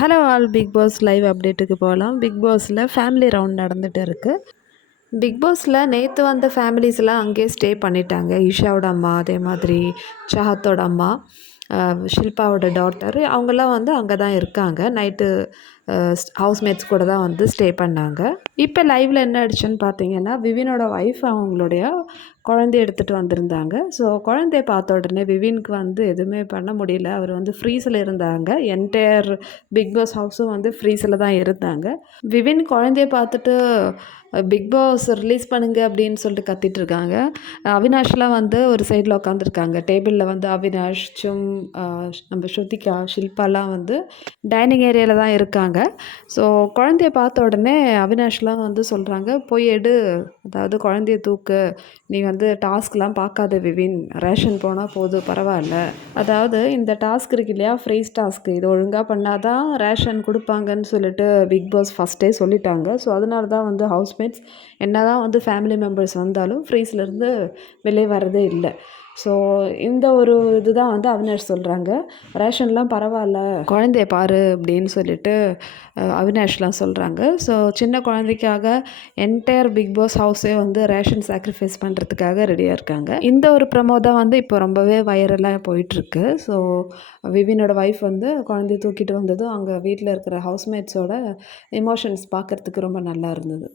Hello all, Bigg Boss live அப்டேட்டுக்கு போகலாம். Bigg பாஸில் ஃபேமிலி ரவுண்ட் நடந்துகிட்டு இருக்குது. பிக் பாஸில் நேற்று வந்த ஃபேமிலிஸ்லாம் அங்கேயே ஸ்டே பண்ணிட்டாங்க. ஈஷாவோட அம்மா, அதே மாதிரி சாஹத்தோட அம்மா, ஷில்பாவோட டாட்டர், அவங்கெல்லாம் வந்து அங்கே தான் இருக்காங்க. நைட்டு ஹவுஸ்மேட்ஸ் கூட தான் வந்து ஸ்டே பண்ணாங்க. இப்போ லைவில் என்ன ஆயிடுச்சுன்னு பார்த்தீங்கன்னா, விவினோட ஒய்ஃப் அவங்களுடைய குழந்தைய எடுத்துகிட்டு வந்திருந்தாங்க. ஸோ குழந்தைய பார்த்த உடனே விவினுக்கு வந்து எதுவுமே பண்ண முடியல. அவர் வந்து ஃப்ரீஸில் இருந்தாங்க. என்டையர் பிக் பாஸ் ஹவுஸும் வந்து ஃப்ரீஸில் தான் இருந்தாங்க. விவின் குழந்தைய பார்த்துட்டு பிக் பாஸ் ரிலீஸ் பண்ணுங்க அப்படின்னு சொல்லிட்டு கத்திட்டு இருக்காங்க. அவினாஷ்லாம் வந்து ஒரு சைடில் உட்காந்துருக்காங்க. டேபிளில் வந்து அவினாஷ், நம்ம ஸ்ருதிகா, ஷில்பாலாம் வந்து டைனிங் ஏரியாவில் தான் இருக்காங்க. ஸோ குழந்தைய பார்த்த உடனே அவினாஷ்லாம் வந்து சொல்கிறாங்க, போய் எடு, அதாவது குழந்தைய தூக்கு, நீ வந்து டாஸ்க்லாம் பார்க்காத விவின், ரேஷன் போனால் போதும், பரவாயில்ல. அதாவது இந்த டாஸ்க் இருக்கு இல்லையா, ஃப்ரீஸ் டாஸ்க், இது ஒழுங்காக பண்ணால் தான் ரேஷன் கொடுப்பாங்கன்னு சொல்லிட்டு பிக் பாஸ் ஃபஸ்ட்டே சொல்லிட்டாங்க. ஸோ அதனால தான் வந்து ஹவுஸ்மேட்ஸ் என்ன தான் வந்து ஃபேமிலி மெம்பர்ஸ் வந்தாலும் ஃப்ரீஸ்லேருந்து வெளியே வரதே இல்லை. ஸோ இந்த ஒரு இதுதான் வந்து அவினாஷ் சொல்கிறாங்க. ரேஷன்லாம் பரவாயில்ல, குழந்தைய பாரு அப்படின்னு சொல்லிட்டு அவினாஷ்லாம் சொல்கிறாங்க. ஸோ சின்ன குழந்தைக்காக என்டையர் பிக் பாஸ் ஹவுஸே வந்து ரேஷன் சாக்ரிஃபைஸ் பண்ணுறதுக்காக ரெடியாக இருக்காங்க. இந்த ஒரு ப்ரமோ தான் வந்து இப்போ ரொம்பவே வைரலாக போயிட்டுருக்கு. ஸோ விவினோட ஒய்ஃப் வந்து குழந்தைய தூக்கிட்டு வந்ததும் அங்கே வீட்டில் இருக்கிற ஹவுஸ்மேட்ஸோட எமோஷன்ஸ் பார்க்குறதுக்கு ரொம்ப நல்லா இருந்தது.